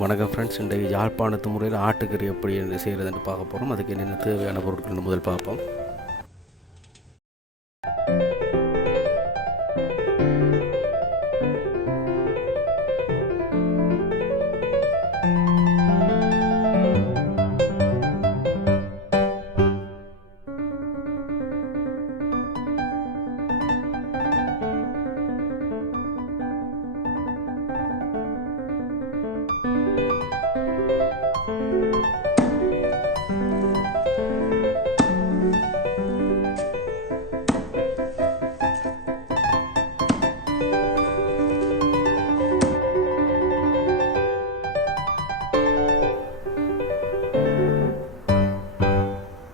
வணக்கம் ஃப்ரெண்ட்ஸ், இன்றைக்கு யாழ்ப்பாணத்து முறையில் ஆட்டுக்கறி எப்படி செய்கிறதுன்னு பார்க்க போகிறோம். அதுக்கு என்னென்ன தேவையான பொருட்கள்னு முதல் பார்ப்போம்.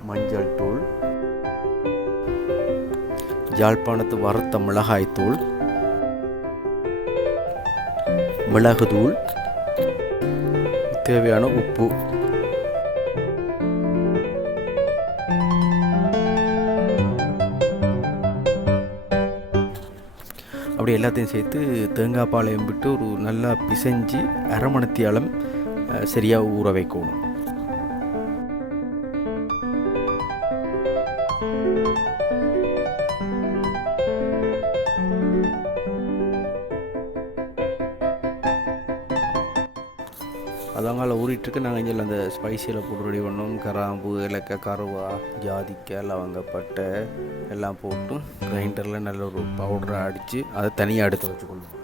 மஞ்சள் தூள், யாழ்ப்பாணத்து வறுத்த மிளகாய் தூள், மிளகுத்தூள், தேவையான உப்பு. அப்படி எல்லாத்தையும் சேர்த்து தேங்காய் பாலையும் விட்டு ஒரு நல்லா பிசைஞ்சு அரை மணித்தியாலம் சரியாக ஊற வைக்கணும். அதங்கால ஊறிட்டுருக்கு. நாங்கள் இங்கே அந்த ஸ்பைசியில் போட்டு ரெடி பண்ணோம். கிராம்பு, ஏலக்காய், கருவா, ஜாதிக்காய், லவங்கப்பட்டை எல்லாம் போட்டு கிரைண்டரில் நல்ல ஒரு பவுடரை அடித்து அதை தனியாக எடுத்து வச்சுக்கொள்ளும்.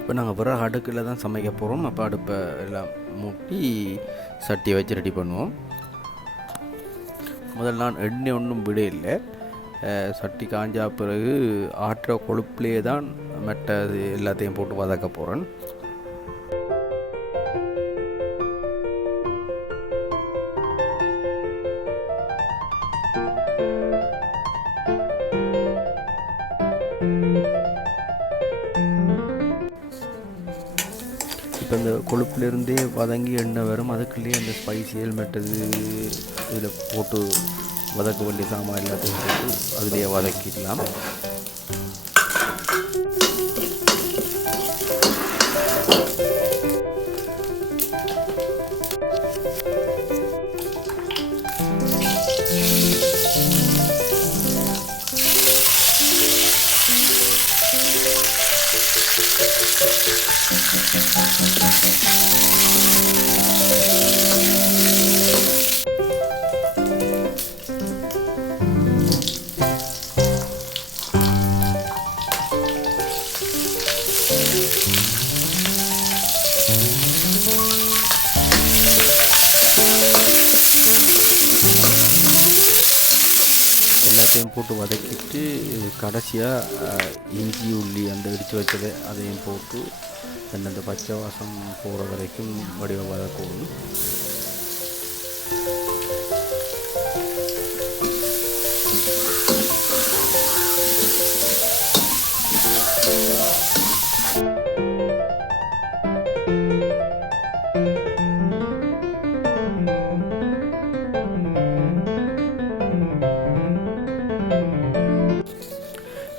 இப்போ நாங்கள் பிறகு அடுக்கில் தான் சமைக்க போகிறோம். அப்போ அடுப்பை எல்லாம் மூட்டி சட்டியை வச்சு ரெடி பண்ணுவோம். முதல்ல நான் எண்ணெய் ஒன்றும் விட இல்லை. சட்டி காஞ்சா பிறகு ஆட்டுற கொழுப்புலேயே தான் மெட்டது எல்லாத்தையும் போட்டு வதக்க போகிறேன். இப்போ இந்த கொழுப்புலேருந்தே வதங்கி எண்ணெய் வரும். அதுக்குள்ளேயே அந்த ஸ்பைசியல் மெட்டது இதில் போட்டு வதக்க வேண்டிய சாமான் எல்லாத்தையும் போட்டு அதிலேயே வதக்கிடலாம். எல்லாத்தையும் போட்டு வதக்கிட்டு கடைசியாக இஞ்சி, உள்ளி அந்த இடித்து வச்சதை அதையும் போட்டு அந்த பச்சை வாசம் போகிற வரைக்கும் வடிவ வதக்கணும்.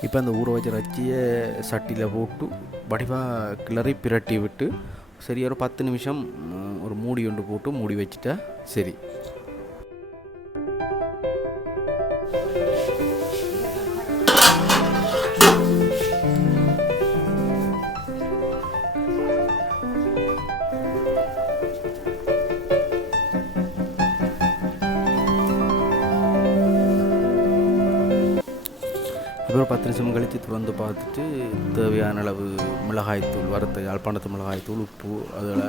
இப்போ அந்த ஊற வச்ச ரச்சியை சட்டியில் போட்டு வடிவாக கிளறி பிரட்டி விட்டு சரி ஒரு 10 நிமிஷம் ஒரு மூடி ஒன்று போட்டு மூடி வச்சுட்டா சரி. இப்போ ஒரு 10 நிமிஷம் கழித்து திறந்து பார்த்துட்டு தேவையான அளவு மிளகாய்த்தூள், வறுத்த யாழ்ப்பாணத்து மிளகாய்த்தூள், உப்பு, அதில்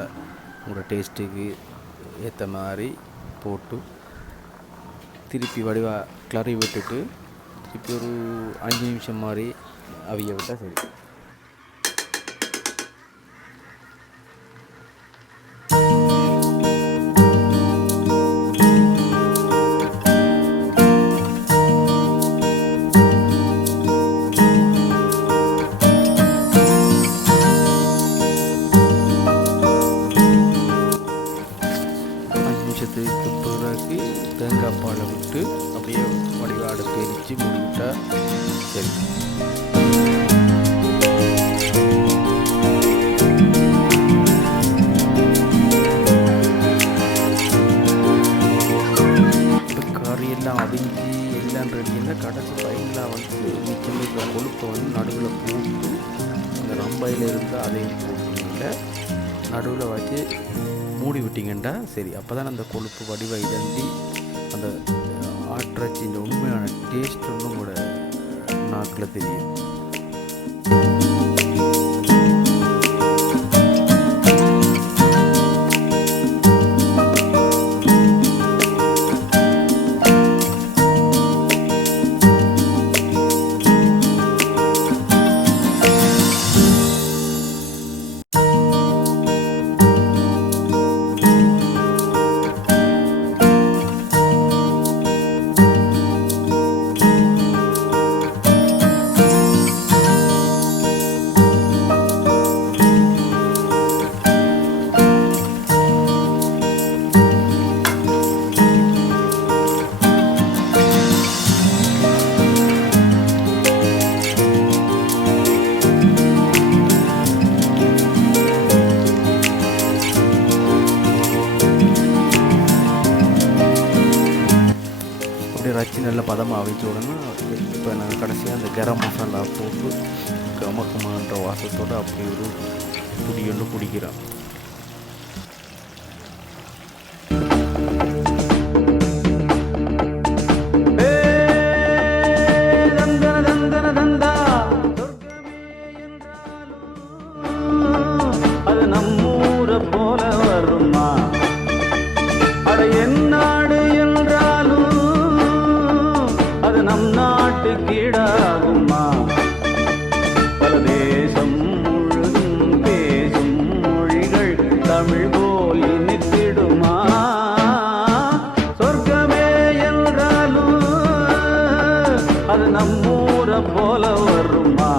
உங்களோட டேஸ்ட்டுக்கு ஏற்ற மாதிரி போட்டு திருப்பி வடிவாக கிளறி விட்டுட்டு திருப்பி ஒரு 5 நிமிஷம் மாதிரி அவிய விட்டால் சரி. தேங்காய் பாலை விட்டு அப்படியே வடிவாக அடுப்பு எரித்து மூடிவிட்டால் சரி. எல்லாம் அவிஞ்சி எல்லாம் ரெடியாக கடைசி ஃபைனலாக மிச்சம் இருக்கிற கொழுப்பை நடுவில் போட்டு அந்த ரம்பையில் இருந்தால் அதையும் போட்டுங்க நடுவில் வச்சு மூடி விட்டிங்கண்டா சரி. அப்போ தான் அந்த கொழுப்பு வடிவை இதண்டி அந்த ஆட்டிறச்சி இந்த உண்மையான டேஸ்ட் ஒன்றும் கூட நாக்கில் தெரியும். ரச்சி நல்ல பதமாக அவிச்ச உடனே இப்போ நாங்கள் கடைசியாக அந்த கரம் மசாலா போட்டு கமக்கமான்ற வாசத்தோடு அப்படி ஒரு குடி ஒன்று குடிக்கிறோம். அது நம்மூரை போல வருமா அட என்னாடு என்றாலும் அது நம் நாட்டு கீழாகுமா பல தேசம் முழுதும் பேசும் மொழிகள் தமிழ் போல் இனித்திடுமா சொர்க்கமே என்றாலும் அது நம்மூரை போல வருமா